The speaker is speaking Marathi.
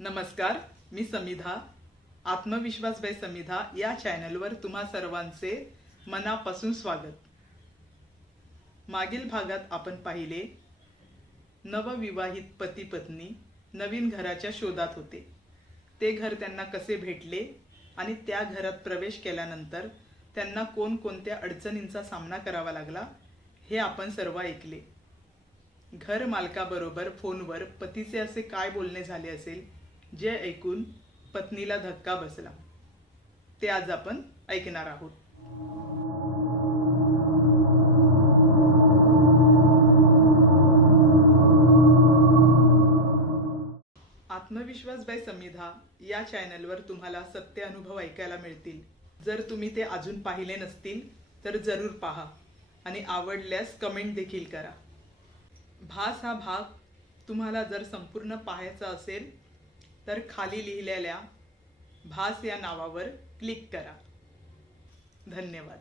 नमस्कार, मी समिधा. आत्मविश्वास बाय समिधा या चॅनलवर तुम्हा सर्वांचे मनापासून स्वागत. मागील भागात आपण पाहिले, नवविवाहित पती पत्नी नवीन घराच्या शोधात होते. ते घर त्यांना कसे भेटले आणि त्या घरात प्रवेश केल्यानंतर त्यांना कोणकोणत्या अडचणींचा सामना करावा लागला हे आपण सर्व ऐकले. घर मालकाबरोबर फोनवर पतीचे असे काय बोलणे झाले असेल जे ऐकून पत्नीला धक्का बसला, ते आज आपण ऐकणार आहोत. आत्मविश्वास बाय समिधा या चॅनलवर तुम्हाला सत्य अनुभव ऐकायला मिळतील. जर तुम्ही ते अजून पाहिले नसतील तर जरूर पहा आणि आवडल्यास कमेंट देखील करा. भास हा भाग तुम्हाला जर संपूर्ण पाहायचा असेल तर खाली लिहिलेल्या भास या नावावर क्लिक करा. धन्यवाद.